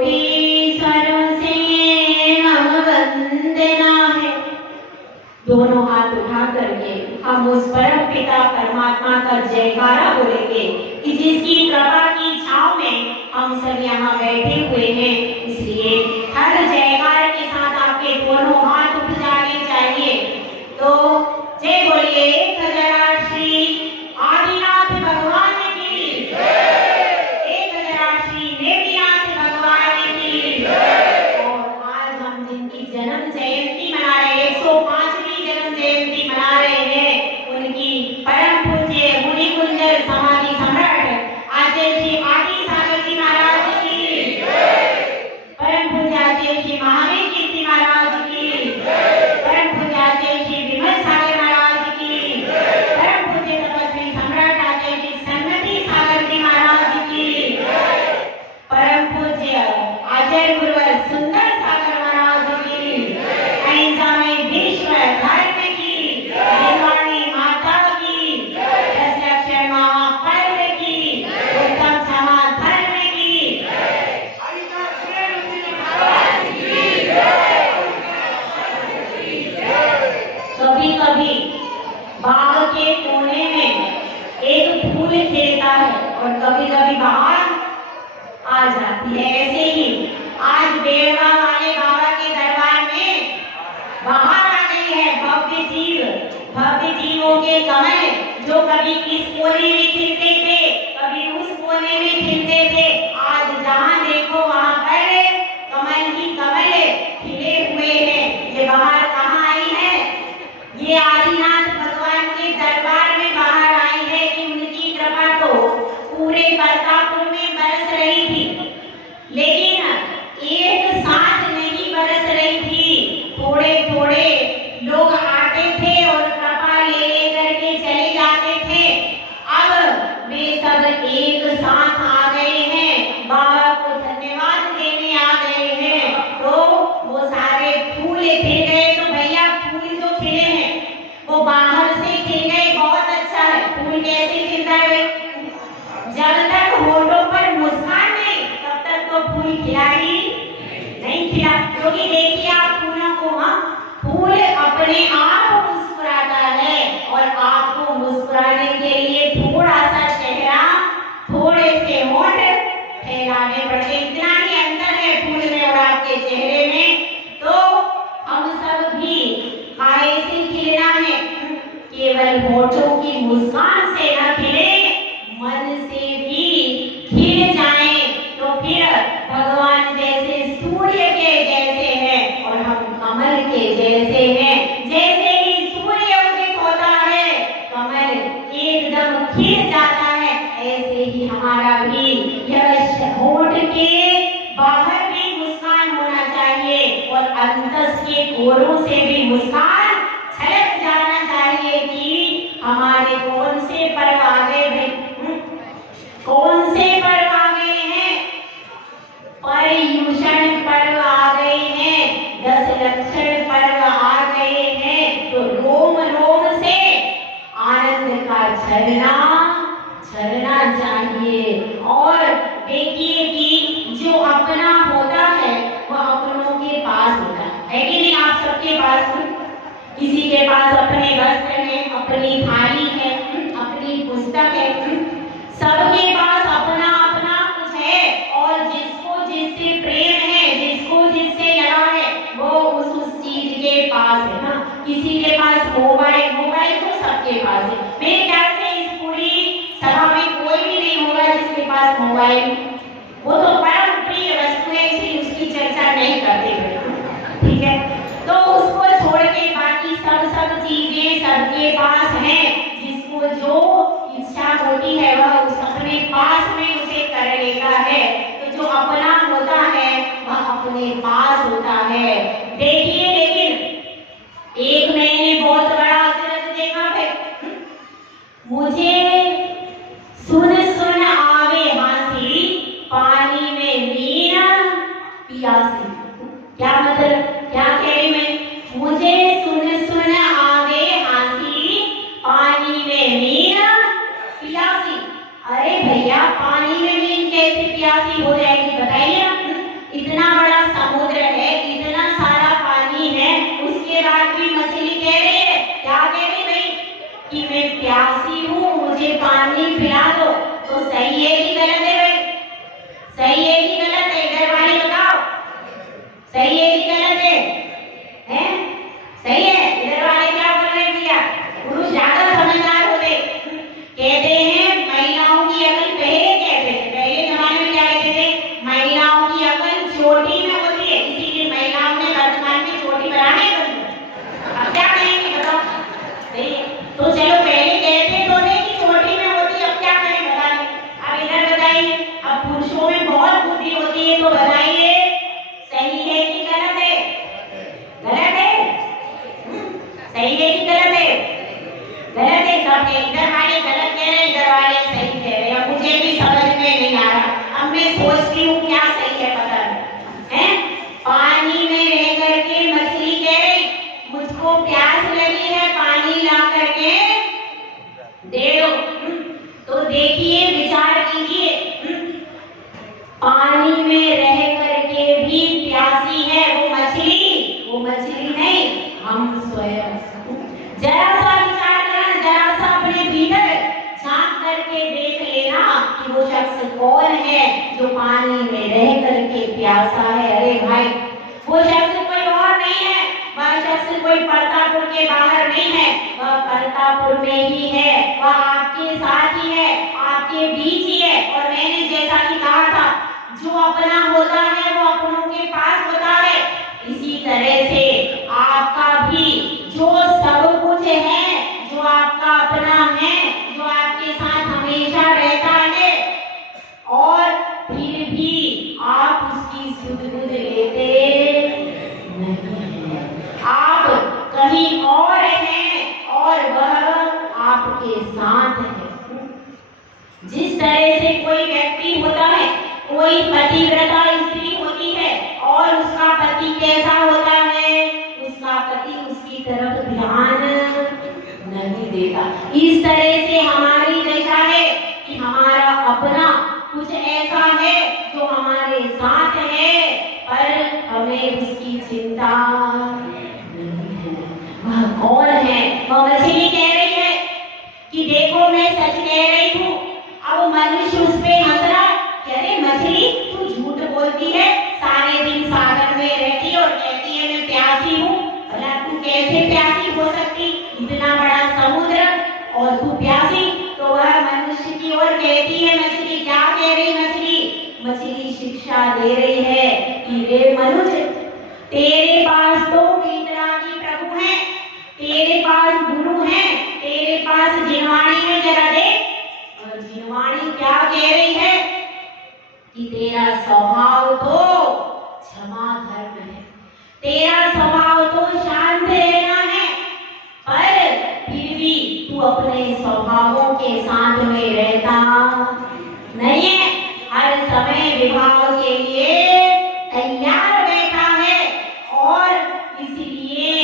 कोटि स्वरों से हम वंदना है। दोनों हाथ उठा करके हम उस परम पिता परमात्मा का जयकारा बोलेंगे कि जिसकी कृपा की छांव में हम सब यहाँ बैठे हुए हैं। इसलिए हर जयकार के साथ आपके दोनों हाथ उठ जाने चाहिए। तो जय बोलिए गजरा श्री आदिनाथ भगवान की जय, एक गजरा श्री नेमिनाथ भगवान की जय। और आज हम जिनकी जन्म जयंती मना रहे हैं, 105वीं जन्म जयंती मना रहे हैं, उनकी परम पूज्य मुनि कुंजर समाधि सम्राट आचार्य श्री आदि सागर जी महाराज की जय, परम पूज्य आचार्य श्री महावीर कीर्ति महाराज की जय, परम पूज्य आचार्य श्री विमल सागर महाराज की जय, परम पूज्य तपस्वी सम्राट आचार्य श्री सन्मति सागर जी महाराज की जय, परम पूज्य आचार्य गुरुवर सुंदर सागर महाराज की जय, अहिंसा में विश्व धर्म की निर्वाणी माता की जय, दशाक्षर महापर्व की उत्तम क्षमा धर्म की जय, कभी कभी बाग के कोने में एक फूल खिलता है और कभी कभी बहार आ जाती है। ऐसे ही आज बेड़वा वाले बाबा के दरबार में बहार आ गई है। भव्य जीवों के कमल जो कभी इस कोने में खिलते थे, कभी उस कोने में खिलते थे, आज जहाँ देखो वहाँ पर कमल ही कमल खिले हुए हैं। ये बहार कहाँ आई है? ये आदिनाथ भगवान के दरबार में बाहर आई है कि उनकी कृपा तो पूरे प्रतापपुर में बरस रही थी, लेकिन एक साथ नहीं बरस रही थी। थोड़े थोड़े लोग आते थे और कृपा ले लेकर के चले जाते थे। अब वे सब एक साथ आ गए हैं, बाबा को धन्यवाद देने आ गए हैं। तो वो सारे फूल खिल गए। तो भैया फूल जो खिले हैं वो बाहर से खिल गए, बहुत अच्छा है। फूल कैसे खिलता है? जब तक होठों पर मुस्कान नहीं तब तक तो फूल खिला ही नहीं खिला। क्योंकि देखिए आप फूलों को, फूल अपने आप मुस्कुराता है और आपको मुस्कुराने के लिए थोड़ा सा चेहरा, थोड़े से होठ फैलाने पड़ते। इतना ही अंतर है फूल में और आपके चेहरे में। तो हम सब भी ऐसे खिलना है, केवल होठों की मुस्कान से न खिले, मन से भी खिल जाए। तो फिर भगवान जैसे सूर्य के जैसे हैं और हम कमल के जैसे हैं। जैसे ही सूर्य उदित होता है, कमल एकदम खिल जाता है, ऐसे ही हमारा भी यह होठ के बाहर भी मुस्कान होना चाहिए और अंतस के कोरों से भी मुस्कान छलक जाना चाहिए कि हमारे कौन से पर्व आ गए हैं, कौन से पर्व आ गए हैं? पर्युषण पर्व आ गए हैं, 10 लक्षण पर्व आ गए हैं। तो रोम रोम से आनंद का झरना झरना चाहिए। और देखिए कि जो अपना होता है वह अपनों के पास होता है कि नहीं? आप सबके पास, किसी के पास अपने वस्त्र है, अपनी थाली है, अपनी पुस्तक है, सबके पास अपना अपना कुछ है। और जिसको जिससे प्रेम है, जिसको जिससे लगाव है, वो उस चीज के पास है ना। किसी के पास मोबाइल तो सबके पास है। मेरे ख्याल से इस पूरी सभा में कोई भी नहीं होगा जिसके पास मोबाइल, वो तो परम प्रिय वस्तु है, इसलिए उसकी चर्चा नहीं करते हैं, ठीक है। तो उसको छोड़ के बाकी सब चीजें सबके पास हैं। जिसको जो इच्छा होती है वह उस अपने पास में उसे कर लेता है। तो जो अपना होता है वह अपने पास होता है। देखिए लेकिन एक मैंने बहुत बड़ा अचरज देखा है। मुझे सुन सुन आवे हासी, पानी में मीना पियासी। क्या मतलब, क्या कह रही मैं? मुझे सुन सुन आवे हासी, पानी में मीना पियासी। अरे भैया पानी में मीन कैसे प्यासी हो जाएगी बताइए आप? भाई। वो शख्स कोई और नहीं है, वह शख्स कोई परतापुर के बाहर नहीं है, वह परतापुर में ही है, वह आपके साथ ही है, आपके बीच ही है। और मैंने जैसा कि कहा था, जो अपना होता है वो अपनों के पास होता है। इसी तरह से आपका भी जो सब कुछ है, जो आपका अपना है, जो आपके साथ हमेशा रहता है, और फिर भी आप उसकी सुध बुध लेते नहीं हैं। आप कहीं और हैं और वह आपके साथ है। जिस तरह से कोई व्यक्ति होता है, कोई पतिव्रता स्त्री होती है और उसका पति कैसा होता है, उसका पति उसकी तरफ ध्यान नहीं देता। इस तरह से हमारी दशा है कि हमारा अपना कुछ ऐसा है जो हमारे साथ है, पर हमें उसकी चिंता नहीं है। वह कौन है? वह मछली कह रही है कि देखो मैं सच कह रही हूँ। अब मनुष्य उस पे हंस रहा, कह रहे मछली तू झूठ बोलती है, सारे दिन सागर में रहती और कहती है मैं प्यासी हूँ। भला तू कैसे प्यासी हो सकती? इतना बड़ा समुद्र और तू प्यासी? तो वह मनुष्य की ओर कहती है मछली, क्या कह रही मछली? मछली शिक्षा दे रही है कि रे मनुष्य, तेरे पास तो वीतरागी प्रभु है, तेरे पास गुरु है, तेरे पास जिनवाणी है, जरा देख। और जिनवाणी क्या कह रही है कि तेरा स्वभाव तो क्षमा धर्म है, तेरा स्वभाव तो शांत रहना है, पर फिर भी तू अपने स्वभावों के साथ में रहता नहीं है। हर समय विवाह के लिए तैयार बैठा है, और इसलिए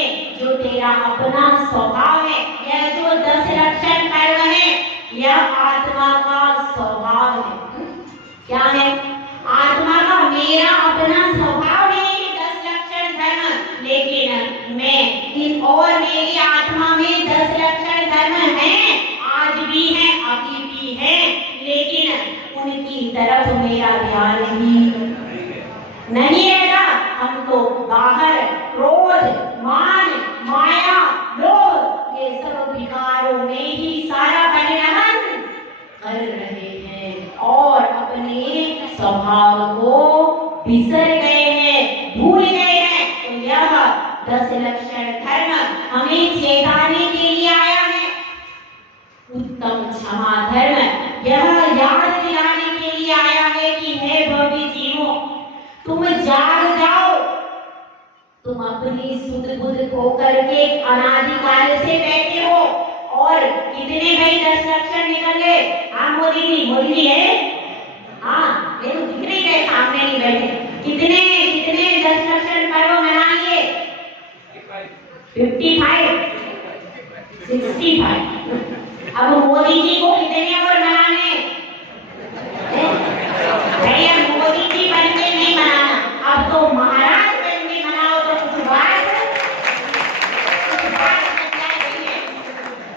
जो तेरा अपना स्वभाव है, यह जो 10 लक्षण कर्म है, यह आत्मा का स्वभाव है। क्या है? आत्मा का मेरा अपना स्वभाव है ये 10 लक्षण धर्म, लेकिन मैं इन और मेरी आत्मा में 10 लक्षण धर्म हैं, आज भी हैं, अभी भी हैं, लेकिन उनकी तरफ मेरा ध्यान ही नहीं रहता। हम तो बाहर क्रोध, मान, माया, लोभ, ये सब विकारों में ही सारा परिणमन कर रहे हैं और अपने स्वभाव को बिसर गए हैं, भूल गए हैं। तो यह 10 लक्षण धर्म हमें चेताने के लिए आया है। उत्तम क्षमा धर्म यह याद दिलाने के लिए आया है कि हे भव्य जीवों, तुम जाग जाओ। तुम अपनी सुध बुध खो करके अनादिकाल से बैठे हो, और कितने भाई 10 लक्षण निकल गए? हाँ मोदी जी है, हाँ ये तो दिख नहीं गए, सामने नहीं बैठे। कितने कितने 10 लक्षण पर्व मना लिए? 55, 65। अब मोदी जी को कितने और मनाने? भैया मोदी जी बन के नहीं मनाना, अब तो महाराज बन के मनाओ तो कुछ बात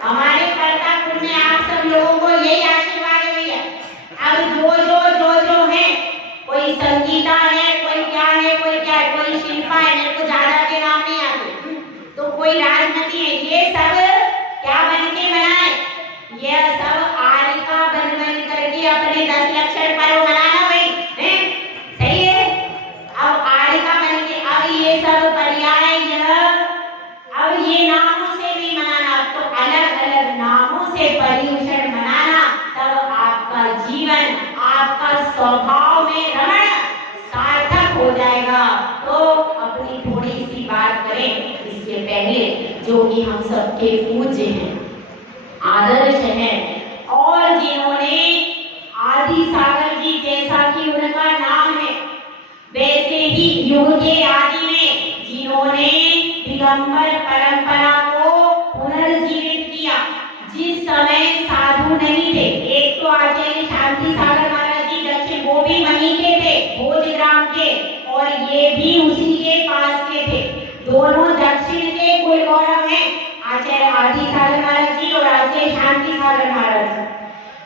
हमारे करतापुर में आप सब लोगों को यही आशीर्वाद है भैया। अब जो है, कोई संगीता है, कोई क्या है, कोई क्या है, कोई शिल्पा है, मेरे को ज्यादा के नाम नहीं आते, तो कोई राजनीति है, ये सब क्या बन के मनाए? यह सब आरिका बन करके अपने 10 लक्षण पर्व मनाना भाई, हैं? सही है। अब आरिका बन के, अब ये सब पर्याय, अब ये नामों से नहीं मनाना, तो अलग अलग नामों से पर्युषण मनाना, तब आपका जीवन, आपका स्वभाव में रमण सार्थक हो जाएगा। तो अपनी थोड़ी सी बात करें इसके पहले, जो कि हम सबके पूज्य हैं, आदर्श हैं, और जिन्होंने आदि सागर जी जैसा कि उनका नाम है, वैसे ही युग के आदि में जिन्होंने दिगंबर परंपरा को पुनर्जीवित किया, जिस समय साधु नहीं थे। एक तो आचार्य शांति सागर महाराज जी दक्षिण, वो भी वहीं के थे, भोजग्राम के, और ये भी उसी के पास के थे। दोनों दक्षिण के कुल गौरव हैं, आचार्य आदि सागर महाराज जी और आचार्य शांति सागर महाराज जी।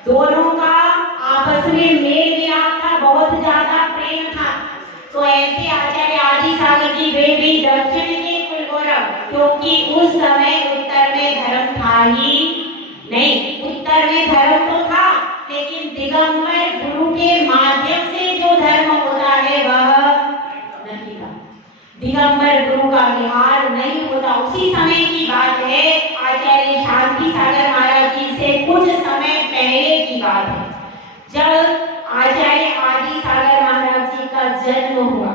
दोनों का आपस में मेल मिलाप था, बहुत ज्यादा प्रेम था। तो ऐसे आचार्य आदि सागर जी वे भी दक्षिण के कुलगौरव, क्योंकि उस समय उत्तर में धर्म था ही नहीं। उत्तर में धर्म तो था, लेकिन दिगंबर गुरु के माध्यम से जो धर्म होता है वह नहीं था। दिगंबर गुरु का विहार नहीं होता। उसी समय की बात है, आचार्य शांति सागर महाराज जी से कुछ समय पहले की बात है, जब आचार्य आदि सागर महाराज जी का जन्म हुआ।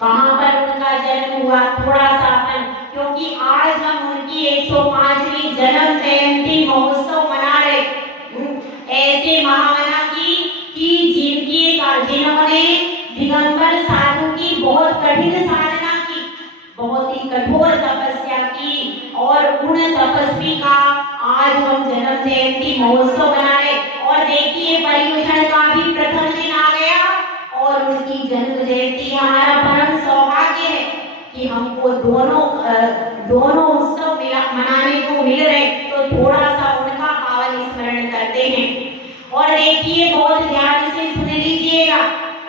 कहाँ पर उनका जन्म हुआ, थोड़ा सा अपन, क्योंकि आज हम उनकी 105वीं जन्म जयंती महोत्सव मना रहे। ऐसे महामना जिन्होंने दिगंबर साधु की बहुत कठिन साधना की, बहुत ही कठोर तपस्या की, और उन तपस्वी का आज हम जन्म जयंती महोत्सव मना रहे। और देखिए पर्युषण का भी प्रथम दिन आ गया और उसकी जन्म जयंती। हमारा परम सौभाग्य है कि हमको दोनों उत्सव मनाने को मिल रहे, तो थोड़ा सा उनका पावन स्मरण करते हैं। और देखिए बहुत ध्यान से सुन लीजिएगा,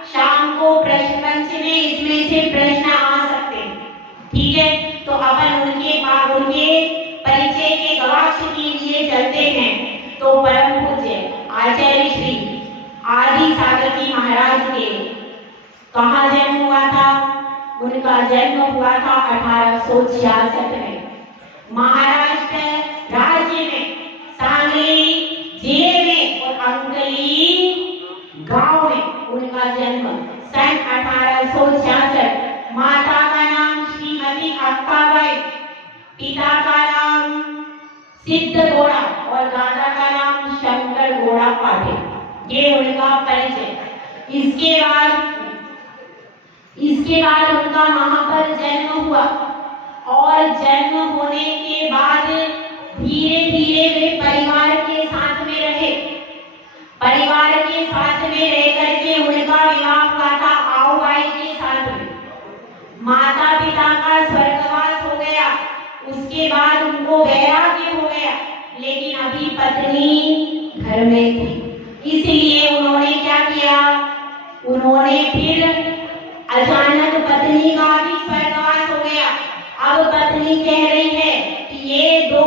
शाम को प्रश्न मंच में इसमें से प्रश्न आ सकते हैं, ठीक है। तो अपन उनके परिचय के गवाक्ष के लिए चलते हैं। तो परम पूज्य आचार्य श्री आदि सागर जी महाराज के कहाँ जन्म हुआ था? उनका जन्म हुआ था 1866 में महाराष्ट्र राज्य में सांगली जिले में और अंकली गांव में उनका जन्म सन 1866। माता का नाम श्रीमती अक्काबाई, पिता का नाम सिद्ध गोड़ा और दादा का नाम शंकर गोड़ा पाटिल। ये उनका परिचय। इसके बाद उनका वहां पर जन्म हुआ और जन्म होने के बाद धीरे धीरे वे परिवार के साथ में रहे। परिवार के साथ में रह करके उनका विवाह हुआ था आओबाई के साथ में। माता पिता का स्वर्गवास हो गया, उसके बाद उनको वैराग्य हो गया, लेकिन अभी पत्नी घर में थी। इसलिए उन्होंने क्या किया, उन्होंने फिर अचानक पत्नी का भी स्वर्गवास हो गया। अब पत्नी कह रही है कि ये दो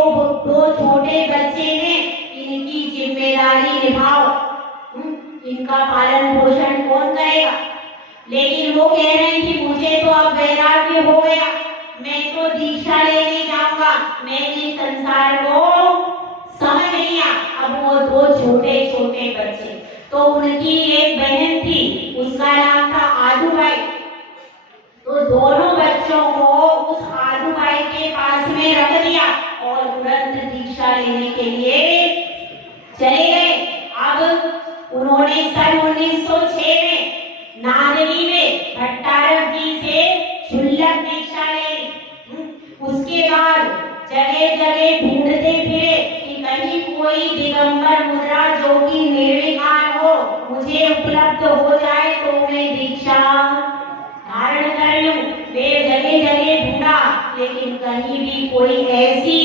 छोटे बच्चे हैं, इनकी जिम्मेदारी निभाओ, इनका पालन पोषण कौन करेगा। लेकिन वो कह रहे हैं कि मुझे तो अब वैराग्य हो गया, मैं तो दीक्षा लेने जाऊंगा, मैंने संसार को समझ लिया। अब वो दो छोटे छोटे बच्चे, तो उनकी एक बहन थी, उसका नाम था आदूबाई। तो दोनों बच्चों को उस आदूबाई के पास में रख दिया और तुरंत दीक्षा लेने के लिए चले गए। अब उन्होंने सन 1906 में नागरी में भट्टारक जी से क्षुल्लक दीक्षा ली। उसके बाद जगह जगह ढूंढते फिरे कि कहीं कोई दिगंबर मुद्रा जो कि निर्विकार हो, मुझे उपलब्ध हो जाए तो मैं दीक्षा धारण कर लूं। वे जगह जगह ढूंढा, लेकिन कहीं भी कोई ऐसी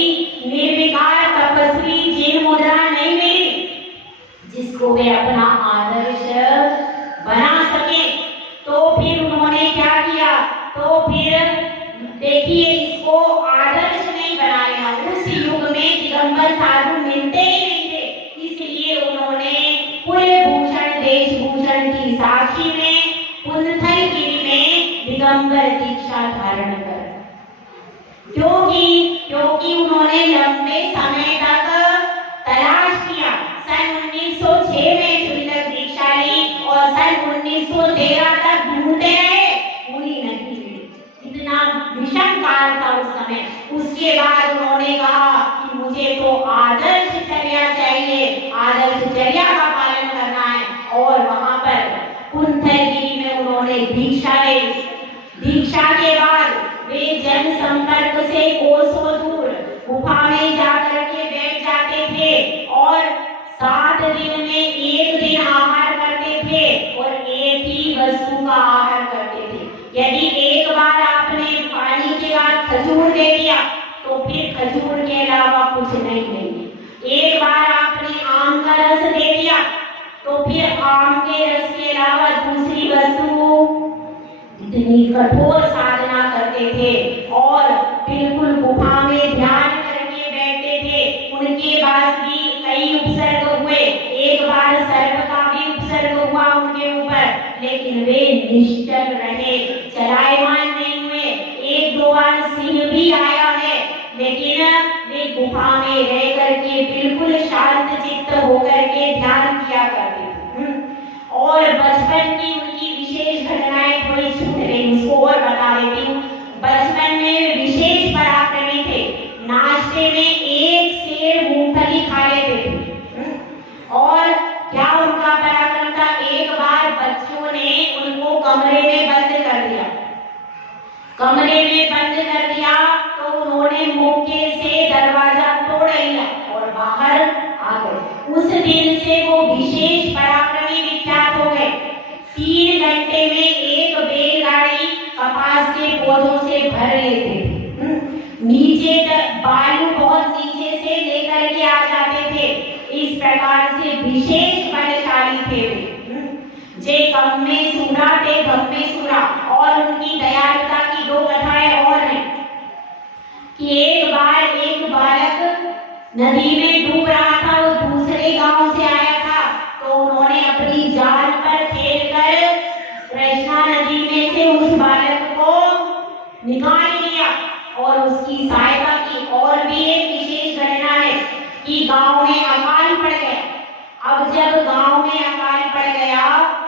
निर्विकार तपस्वी जिन मुद्रा नहीं मिली जिसको वे अपना आदर्श बना सके। तो फिर उन्होंने क्या किया, तो फिर देखिए इसको आदर्श नहीं बनाया। उस युग में दिगंबर साधु मिलते ही नहीं थे, इसलिए उन्होंने कुलभूषण देशभूषण की साक्षी में पुंथलगिरी में दिगंबर दीक्षा धारण कर, क्योंकि उन्होंने लंबे समय तक तलाश किया। सन 1906 में क्षुल्लक दीक्षा ली और सन 1913 तक ढूंढते रहे, पूरी नहीं मिली। इतना विषम काल था उस समय। उसके बाद उन्होंने कहा कि मुझे तो आदर्शचर्या चाहिए, आदर्शचर्या का पालन करना है। और वहां पर पुंथलगिरी में उन्होंने दीक्षा ली। दीक्षा के बाद वे जन संपर्क से कोसों दूर गुफा में जाकर के बैठ जाते थे और 7 दिन में एक दिन आहार करते थे और एक ही वस्तु का आहार करते थे। यदि एक बार आपने पानी के बाद खजूर दे दिया तो फिर खजूर के अलावा कुछ नहीं देंगे। एक बार आपने आम का रस दे दिया तो फिर आम के रस के अलावा दूसरी वस्तु इतनी कठोर साधना करते थे और बिल्कुल गुफा में ध्यान करके बैठते थे। उनके पास भी कई उपसर्ग हुए, एक बार सर्प का भी उपसर्ग हुआ उनके ऊपर, लेकिन वे निश्चल रहे, चलायमान नहीं हुए। एक दो बार सिंह भी आया है, लेकिन वे गुफा में रह करके बिल्कुल शांत चित्त होकर के ध्यान किया करते थे। और बचपन की उनकी विशेष घटनाएं थोड़ी छूट रही, उसको और बता देती हूँ। बचपन में विशेष पराक्रमी थे, नाश्ते में एक सेर मूंगफली खा लेते थे। और क्या उनका पराक्रम था, एक बार बच्चों ने उनको कमरे में बंद कर दिया, कमरे में बंद कर दिया तो उन्होंने मुक्के से दरवाजा तोड़ लिया और बाहर आ गए। उस दिन से वो विशेष पराक्रमी विख्यात हो गए। 3 घंटे में एक बैलगाड़ी कपास के पौधों से भर लेते थे, नीचे तक बालू बहुत नीचे से लेकर के आ जाते थे। इस प्रकार से विशेष बलशाली थे वे। जे कम में सूरा थे गम में सूरा। और उनकी दयालुता की 2 कथाएं और हैं कि एक बार एक बालक नदी में डूब रहा था, वो दूसरे गांव से आया था, तो उन्होंने अपनी जान पर खेलकर कृष्णा नदी में से उस बालक को निकाल लिया और उसकी सहायता की। और भी एक विशेष घटना है कि गांव में अकाल पड़ गया। अब जब गांव में अकाल पड़ गया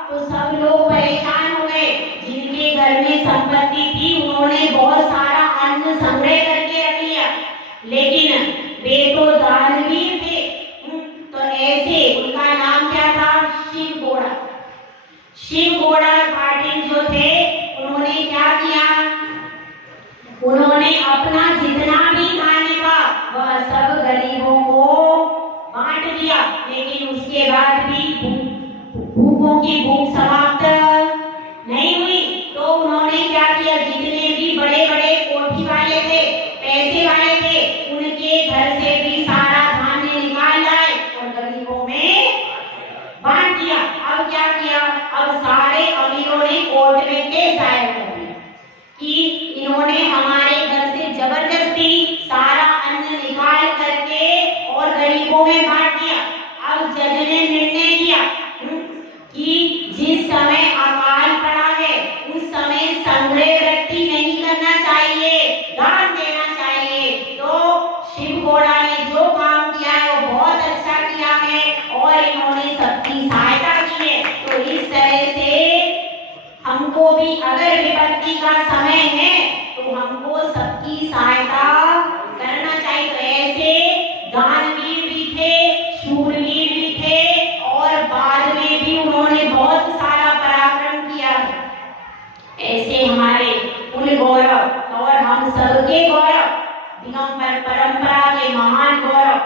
तो सब लोग परेशान हो गए। जिनके घर में संपत्ति थी उन्होंने बहुत सारा अन्न संग्रह करके रख लिया, लेकिन वे तो दानवीर थे। तो ऐसे उनका नाम क्या था, शिव घोड़ा। शिव घोड़ा पाटिल जो थे उन्होंने क्या किया, उन्होंने अपना जितना भी खाने का वह सब गरीबों को बांट दिया। लेकिन उसके बाद भी भूखों की भूख समाप्त नहीं हुई, तो उन्होंने क्या किया, जितने भी बड़े बड़े कोठी वाले थे, पैसे वाले थे, उनके घर से भी सारा धान्य निकाल लाए और गरीबों में बांट दिया। अब क्या किया, अब सारे अमीरों ने कोर्ट में केस दायर कर दिया कि इन्होंने हमारे घर से जबरदस्ती सारा अन्न निकाल करके और गरीबों में बांट दिया। अब जज ने निर्णय किया कि जिस समय अकाल पड़ा है उस समय संग्रह व्यक्ति नहीं करना चाहिए, दान देना चाहिए। तो शिव घोड़ा ने जो काम किया है वो बहुत अच्छा किया है और इन्होंने सबकी सहायता की है। तो इस तरह से हमको भी अगर विपत्ति का समय है तो हमको सबकी सहायता करना चाहिए। तो ऐसे दानवीर भी थे, शूरवीर भी थे और बाद में भी उन्होंने बहुत सारा पराक्रम किया। ऐसे हमारे कुल गौरव और हम सबके गौरव, दिगंबर परंपरा के महान गौरव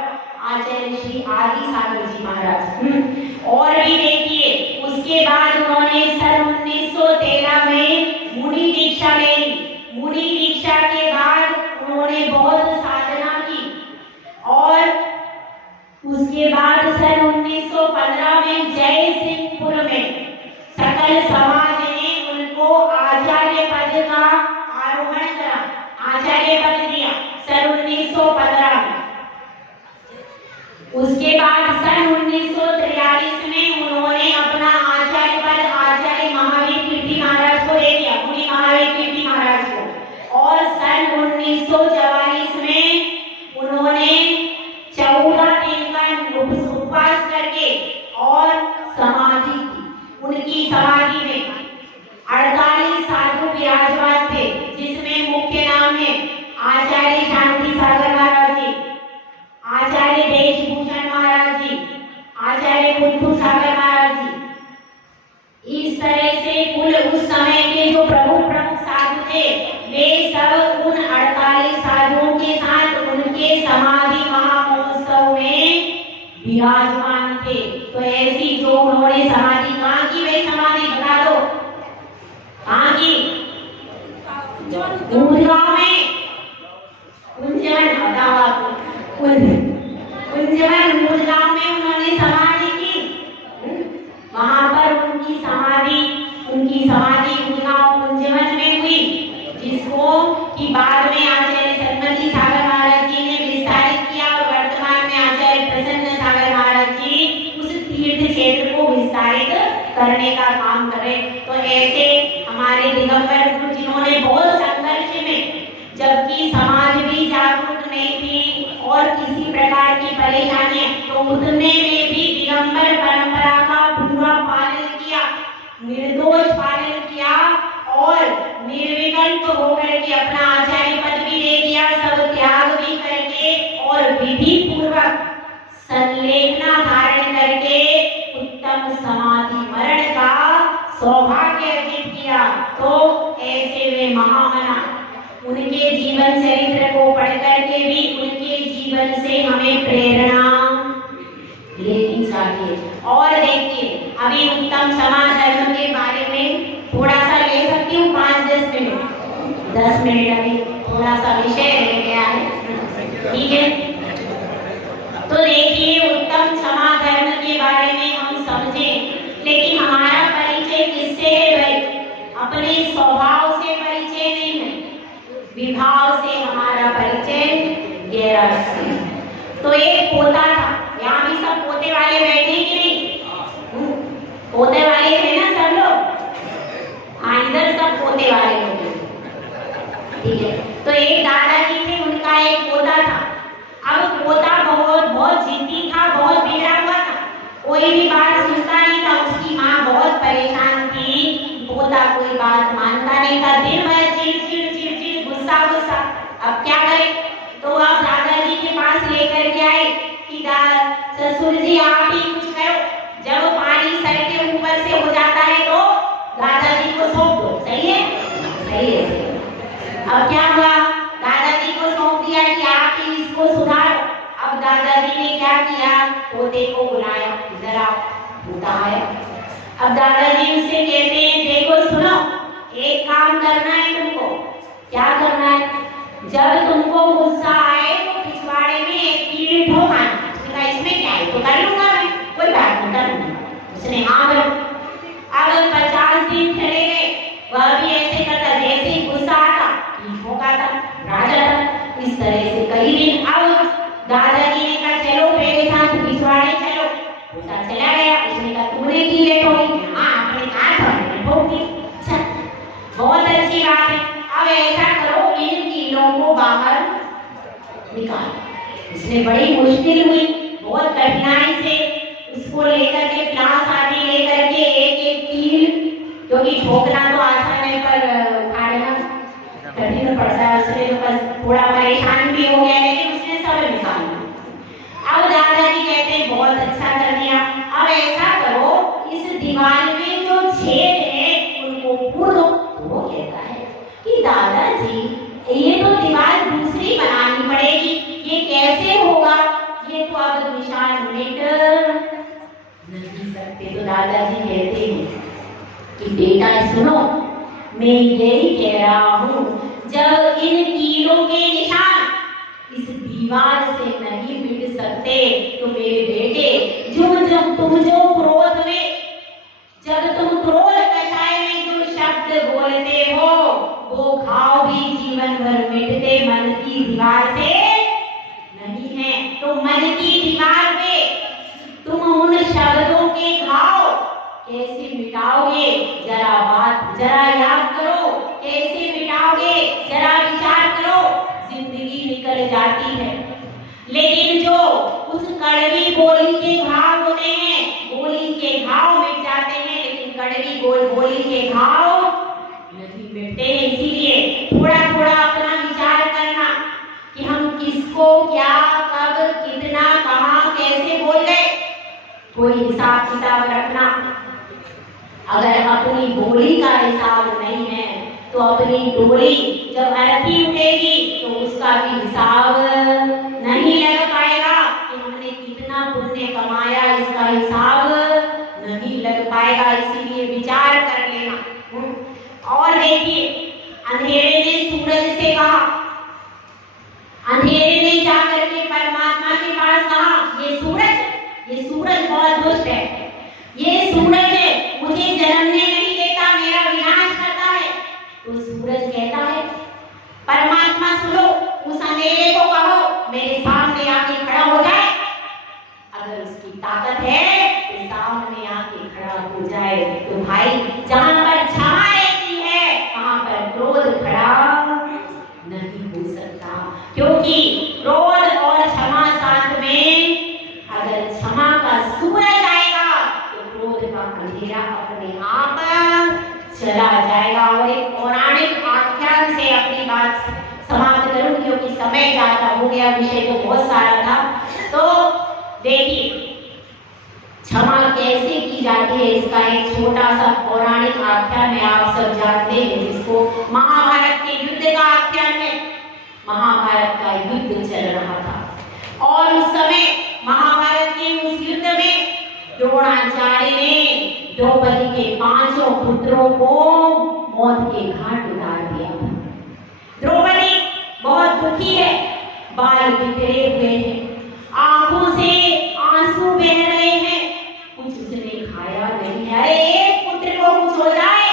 आचार्य श्री आदि सागर जी महाराज। और भी देखिए, उसके बाद उन्होंने सन 1913 में मुनि दीक्षा ले ली। मुनि दीक्षा के बाद उन्होंने बहुत साधना की और उसके बाद सन 1915 में जय सिंहपुर में सकल समाज ने उनको आचार्य पद का आरोहण करा, आचार्य पद दिया सन 1915 में। उसके बाद सन 1943 में उन्होंने अपना आचार्य पद आचार्य महावीर कीर्ति महाराज को दे दिया, मुनि महावीर कीर्ति महाराज को। और सन 1944 में उन्होंने 14 दिन का उपवास करके और समाधि की। उनकी समाधि में 48 साधु विराजमान थे, जिसमें मुख्य नाम है आचार्य शांति सागर महाराज जी, आचार्य देशभूषण महाराज जी, आचार्य बुद्धू सागर महाराज जी। इस तरह से कुल उस समय के जो प्रमुख साधु थे वे सब उन 48 साधुओं के साथ उनके समाधि महामहोत्सव में विराजमान थे। तो ऐसी जो उन्होंने समाधि कहाँ की, वे समाधि बता दो कहाँ की, गुड़गांव में कुंजवन गुड़गांव में उन्होंने समाधि की। वहां पर उनकी समाधि गुड़गांव कुंजवन में हुई जिसको कि बाद में आचार्य सन्मति सागर महाराज जी ने विस्तारित किया और वर्तमान में आचार्य प्रसन्न सागर महाराज जी उस तीर्थ क्षेत्र को विस्तारित करने का काम कर रहे। तो ऐसे हमारे दिगंबर गुरु जिन्होंने बहुत संघर्ष में, जबकि समाज भी जागरूक नहीं थी और किसी प्रकार की परेशानी, तो उतने में भी दिगंबर परंपरा का पूरा पालन किया, निर्दोष पालन किया और निर्विकल्प होकर के अपना आचार्य पद भी दे दिया, सब त्याग भी करके और विधि पूर्वक संलेखना धारण करके उत्तम समाधि मरण का सौभाग्य अर्जित किया। तो ऐसे वे महामना, उनके जीवन चरित्र को पढ़ करके भी उनके जीवन से हमें प्रेरणा लेनी चाहिए। और देखिए, अभी उत्तम समाज धर्म के बारे में थोड़ा सा ले सकती हूँ, 5-10 मिनट, 10 मिनट अभी थोड़ा सा विषय रह गया है, ठीक है। तो देखिए, उत्तम समाज धर्म के बारे में हम समझें, लेकिन हमारा परिचय किससे है भाई? अपने स्वभाव से परिचय नहीं है, विभाव से हमारा परिचय गहरा है। तो एक पोता था, यहाँ भी सब पोते वाले बैठे कि नहीं? पोते वाले थे ना सब लोग? हाँ, इधर सब पोते वाले लोग, ठीक है। तो एक दादाजी थे, उनका एक पोता था। अब पोता बहुत जिद्दी था, बहुत बिगड़ा हुआ था, कोई भी बात सुनता नहीं था। उसकी माँ बहुत परेशान थी, पोता कोई बात मानता नहीं था, दिन भर चिड़ गुस्सा। अब क्या करे? तो आप दादाजी के पास लेकर के आए कि ससुर जी आप ही कुछ करो। जब पानी सर के ऊपर से हो जाता है तो दादाजी को सौंप दो। सही है? सही है। अब क्या हुआ? दादाजी को सौंप दिया कि आप ही इसको सुधारो। अब दादाजी ने क्या किया? पोते को बुलाया, इधर आप, पोता आया। अब दादाजी उससे कहते हैं, देखो सुनो, एक काम करना है तुमको। क्या करना है? जब तुमको गुस्सा आए तो पिछवाड़े में एक कील ठोकाना। उसने कहा इसमें क्या है? तो कर लूंगा मैं, कोई बात नहीं, कर लूंगा। उसने हाँ करो। अब 50 दिन चले गए, वह भी ऐसे करता, जैसे ही गुस्सा आता कील ठोकाता, राजा था। इस तरह से कई दिन। अब दादाजी ने कहा चलो मेरे साथ पिछवाड़े चलो। गुस्सा चला गया। उसने कहा तूने कील ठोकी? हाँ, आपने कहा था मैंने ठोकी। अच्छा, बहुत अच्छी बात है। अब ऐसा करो, इन कीलों को बाहर निकालो। उसने बड़ी मुश्किल हुई, बहुत कठिनाई से उसको लेकर के, प्लास आदि लेकर के एक कील, क्योंकि ठोकना तो आसान है पर उखाड़ना कठिन पड़ता है। उसने तो बस थोड़ा परेशान भी हो गया, लेकिन उसने सब निकाल लिया। अब दादाजी कहते हैं बहुत अच्छा कर दिया। अब ऐसा करो, इस दीवार में जो छेद है उनको पूर दो। वो कहता है कि दादाजी ये तो दीवार दूसरी बनानी पड़ेगी, ये कैसे होगा? ये तो अब निशान मिट नहीं सकते। तो दादाजी कहते हैं कि बेटा सुनो, मैं यही कह रहा हूँ, जब इन कीलों के निशान इस दीवार से नहीं मिट सकते तो मेरे बेटे, जब क्रोध कषाय में जो शब्द बोलते हो वो घाव भी जीवन भर मिटते मन की दीवार से नहीं है। तो मन की दीवार पे तुम उन शब्दों के घाव कैसे मिटाओगे? जरा याद करो, कैसे मिटाओगे? जरा विचार करो। जिंदगी निकल जाती है, लेकिन जो उस कड़वी बोली के घाव होते हैं, बोली के घाव मिट जाते हैं, लेकिन कड़वी बोली के घाव नहीं मिटते हैं। इसीलिए थोड़ा थोड़ा अपना विचार करना कि हम किसको, क्या, कब, कितना, कहाँ, कैसे बोल गए, कोई हिसाब किताब रखना। अगर अपनी बोली का हिसाब नहीं है तो अपनी डोली जब अर्थी उठेगी तो उसका भी हिसाब नहीं लग पाएगा कि हमने कितना पुण्य कमाया, इसका हिसाब नहीं लग पाएगा। इसीलिए विचार कर लेना। और देखिए, अंधेरे ने सूरज से कहा, अंधेरे ने जाकर के परमात्मा के पास कहा, ये सूरज बहुत दुष्ट है, ये सूरज है मुझे जन्मने नहीं देता, मेरा विनाश करता है। तो सूरज कहता रहता है। परमात्मा सुनो, उस अंधेरे को कहो मेरे सामने आके खड़ा हो जाए। अगर उसकी ताकत है तो सामने आके खड़ा हो जाए। तो भाई जहां पर क्षमा रहती है वहां पर क्रोध खड़ा नहीं हो सकता, क्योंकि क्रोध और क्षमा साथ में, अगर क्षमा का सूरज आएगा तो क्रोध का अंधेरा अपने आप चला जाएगा। और एक पौराणिक आख्यान से अपनी बात समाप्त करूं, क्योंकि समय ज्यादा हो गया, विषय तो बहुत सारा था। तो देखिए क्षमा कैसे की जाती है, इसका एक छोटा सा पौराणिक आख्यान है, आप सब जानते हैं, जिसको महाभारत के युद्ध का आख्यान है। महाभारत का युद्ध चल रहा था और उस समय महाभारत के उस युद्ध में द्रोणाचार्य ने द्रौपदी के 5 पुत्रों को मौत के घाट उतार दिया। द्रौपदी बहुत दुखी है, बाल बिखरे हुए हैं, आंखों से आंसू बह रहे हैं, कुछ उसने खाया नहीं है। अरे एक पुत्र को कुछ हो जाए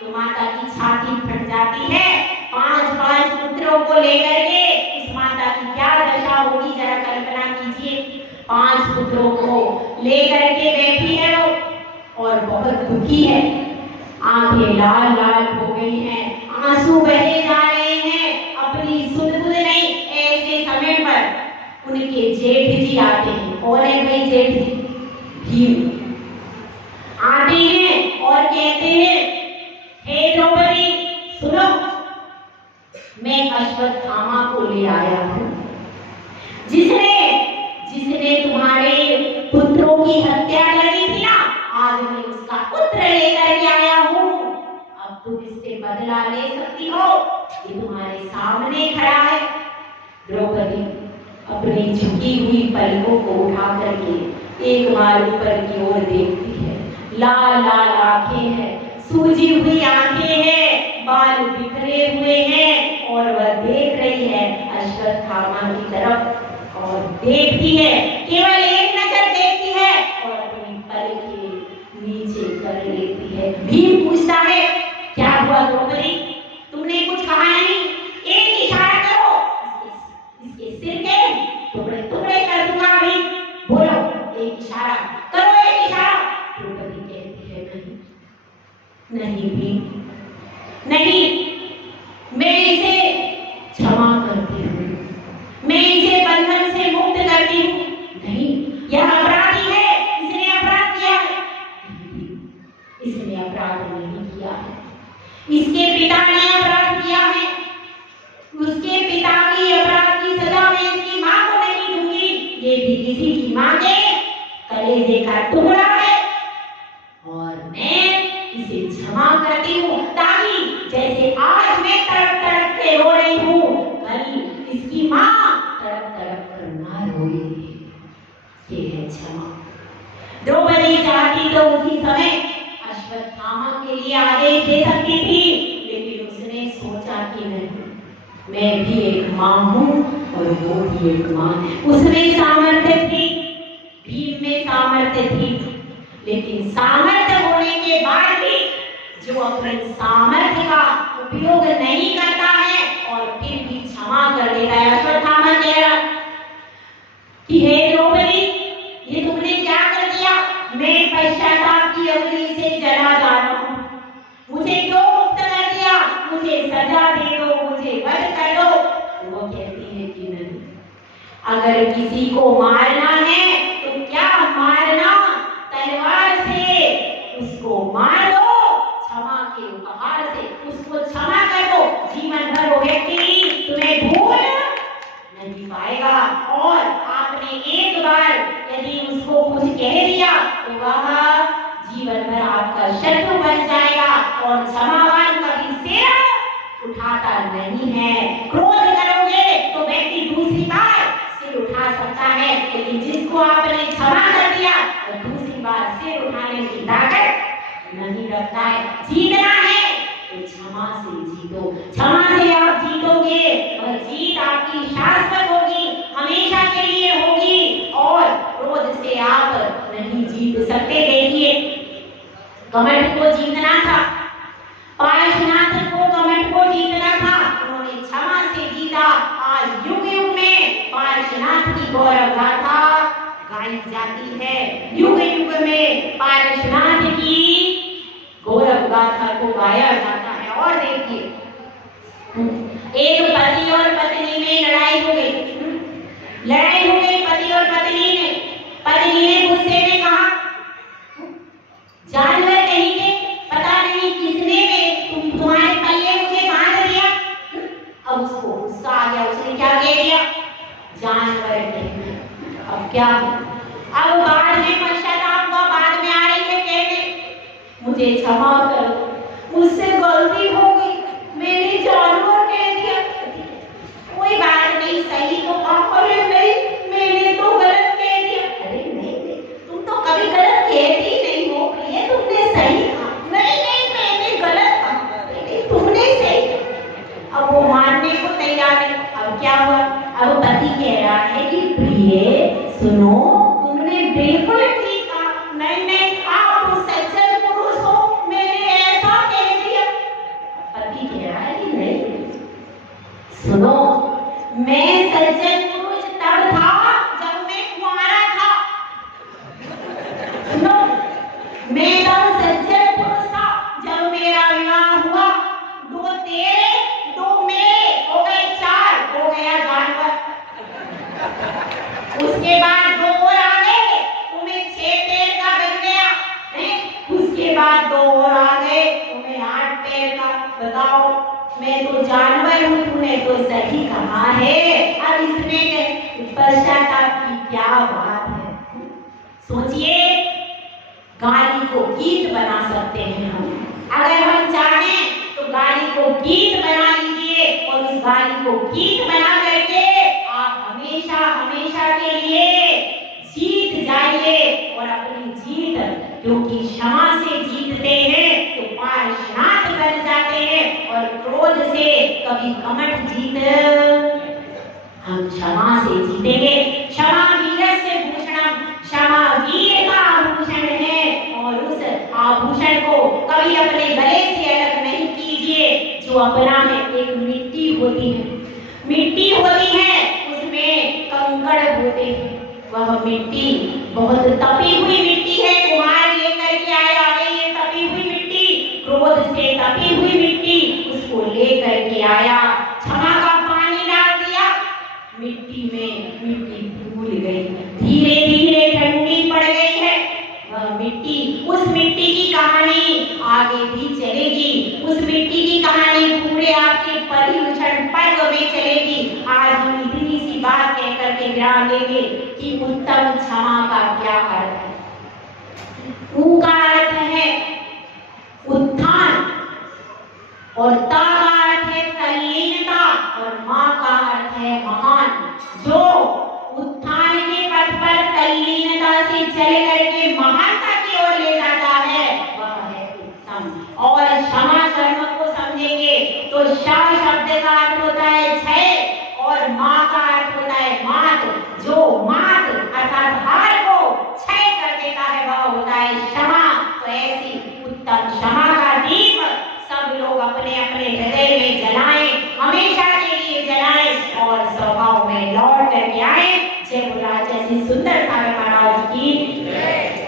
तो माता की छाती फट जाती है। 5 पुत्रों को लेकर के इस माता की क्या दशा होगी, जरा कल्पना कीजिए। 5 पुत्रों को लेकर के बैठी है वो और बहुत दुखी है, आंखें लाल लाल हो गई हैं, आंसू बहे जा रहे हैं, अपनी सुध-बुध नहीं। ऐसे समय पर उनके जेठ जी आते हैं। कौन है भाई जेठ जी? भीम आते हैं और कहते हैं, हे द्रौपदी सुनो, मैं अश्वत्थामा को ले आया हूं, जिसने तुम्हारे पुत्रों की हत्या करी थी ना, आज मैं उसका पुत्र लेकर के आया हूं। अब तुम इससे बदला ले सकती हो, ये तुम्हारे सामने खड़ा है। द्रौपदी अपनी झुकी हुई पलकों को उठा करके एक बार ऊपर की ओर देखती है। लाल लाल आंखें हैं, सूजी हुई आंखें हैं, बाल बिखरे हुए हैं और वह देख रही है अश्वत्थामा की तरफ और देखती है, केवल एक नजर देखती है और अपनी पलकें नीचे कर लेती है। भीम पूछता है, क्या हुआ द्रौपदी, तुमने कुछ कहा नहीं? एक इशारा करो, इसके सिर के टुकड़े टुकड़े कर दूंगा। अभी बोलो, एक इशारा करो, एक इशारा। द्रौपदी कहती है, नहीं भीम, नहीं, मैं इसे क्षमा करती हूँ, मैं इसे बंधन से मुक्त करती हूँ। नहीं, यह अपराधी है, इसने अपराध किया है। इसने अपराध नहीं किया है, इसके पिता ने अपराध किया है। उसके पिता की अपराध की सजा मैं इसकी मां को नहीं दूंगी। ये भी किसी की मां के कलेजे का टुकड़ा है और मैं इसे क्षमा करती हूँ, ताकि जैसे आज मैं तड़प तड़प के रो रही हूँ, कल इसकी मां तड़प तड़प कर ना रोए। ये है क्षमा। द्रौपदी चाहती तो उसी समय अश्वत्थामा के लिए आदेश दे सकती थी, लेकिन उसने सोचा कि नहीं, मैं भी एक मां हूं और वो भी एक मां है। उसमें सामर्थ्य थी, भीम में सामर्थ्य थी, लेकिन सामर्थ्य होने के बाद भी जो अपने सामर्थ्य का उपयोग नहीं करता है और फिर भी क्षमा कर देता है। अश्वत्थामा कह रहा कि हे द्रौपदी, ये तुमने क्या कर दिया? मैं पश्चाताप की अग्नि से जला जा रहा हूं, मुझे क्यों मुक्त कर दिया? मुझे सजा दे दो, मुझे वध कर दो। वो कहती है कि नहीं, अगर किसी को मारना है तो क्या मारना, तलवार से उसको मार दो, क्षमा के उपहार से उसको क्षमा कर दो। जीवन भर वो व्यक्ति तुम्हें भूल नहीं पाएगा और आपने एक बार यदि उसको कुछ कह दिया तो वह जीवन भर आपका शत्रु बन जाएगा और क्षमावान कभी सिर उठाता नहीं है। क्रोध करोगे तो व्यक्ति दूसरी बार सिर उठा सकता है, लेकिन जिसको आपने क्षमा कर दिया तो दूसरी बार सिर उठाने की ताकत नहीं रखता है। जीतना है तो क्षमा से जीतो, क्षमा से आप जीतोगे, वह जीत आपकी शाश्वत होगी, हमेशा के लिए होगी और क्रोध से आप नहीं जीत सकते। देखिए कमठ को जीतना था, पार्श्वनाथ को कमठ को जीतना गाई जाती है। युग युग में पारसनाथ की गौरव गाथा को गाया जाता है। और देखिए, एक पति और पत्नी में लड़ाई हो गई, पति और पत्नी ने गुस्से में कहा, जानवर कहीं के, पता नहीं किसने में तुम्हारे पल्ले मुझे बांध दिया। अब उसको गुस्सा आ गया, उसने क्या कह दिया, जानवर कहीं। अब क्या, अब बाद में पश्चाताप हुआ, बाद में आ रही है कहने, मुझे क्षमा करो, मुझसे गलती हो गई, मैंने जानवर कह दिया। कोई बात नहीं, सही तो कहा। अरे नहीं, मैंने तो गलत कह दिया। अरे नहीं, तुम तो कभी गलत कहती नहीं हो, ये तुमने सही कहा। नहीं, मैंने गलत कहा। नहीं, तुमने सही कहा। अब वो मानने को तैयार है। अब क्या हुआ, अब पति कह रहा है कि प्रिय सुनो, तुमने बिल्कुल ठीक कहा। नहीं, आप सज्जन पुरुष हो, मैंने ऐसा कह दिया। पति कह रहा है कि नहीं, सुनो, मैं सज्जन पुरुष तब था जब मैं कुंवारा था। सुनो, मैं तब सज्जन पुरुष था जब मेरा विवाह हुआ। 2 तेरे 2 मेरे हो गए 4, हो गया जानवर। उसके बाद 2 और आ गए, तुम्हें 6 पैर का बन गया। उसके बाद 2 और आ गए, तुम्हें 8 पैर का। बताओ, मैं तो जानवर हूँ, तूने तो सही कहा है। अब इसमें पश्चाताप की क्या बात है। सोचिए, गाली को गीत बना सकते हैं हम। अगर हम चाहें तो गाली को गीत बना लीजिए, और उस गाली को गीत बना करके आप हमेशा हमेशा के लिए जीत जाइए। और अपनी जीत, क्योंकि क्षमा से जीतते हैं तो पारसनाथ बन जाते हैं, और क्रोध से कभी कमठ जीत हम क्षमा से जीतेंगे। क्षमा वीरस्य भूषणम, क्षमा वीर का आभूषण है। और उस आभूषण को कभी अपने गले से अलग नहीं कीजिए। जो अपना है, एक मिट्टी होती है, उसमें कंकड़ होते हैं। वह मिट्टी बहुत तपी हुई मिट्टी है, कुम्हार लेकर के आया, ये तपी हुई मिट्टी, क्रोध से तपी हुई मिट्टी, उसको लेकर के आया, क्षमा का पानी डाल दिया मिट्टी में, मिट्टी भूल गई, धीरे धीरे ठंडी पड़ गई है वह मिट्टी। उस मिट्टी की कहानी आगे भी चलेगी, उस मिट्टी की कहानी पूरे आपके परिभूषण पर्व में चलेगी। आज हम इतनी सी बात कह करके विराम लेंगे कि उत्तम क्षमा का क्या अर्थ है। ऊ का अर्थ है उत्थान, और ता का अर्थ है तल्लीनता, और मां का अर्थ है महान। जो उत्थान के पथ पर तल्लीनता से चल करके महानता की ओर ले जाता है, वह है उत्तम। और क्षमा कर्म को समझेंगे तो क्षमा शब्द का अर्थ होता है क्षय, और मां का अर्थ होता है मात। जो मात अर्थात हार को क्षय कर देता है, वह होता है क्षमा। तो ऐसी उत्तम क्षमा का दीप सब लोग अपने अपने हृदय में जलाएं, हमेशा के लिए जलाएं, और स्वभाव में लौट करके आए। जय बोला जैसी सुंदर सागर महाराज की जय।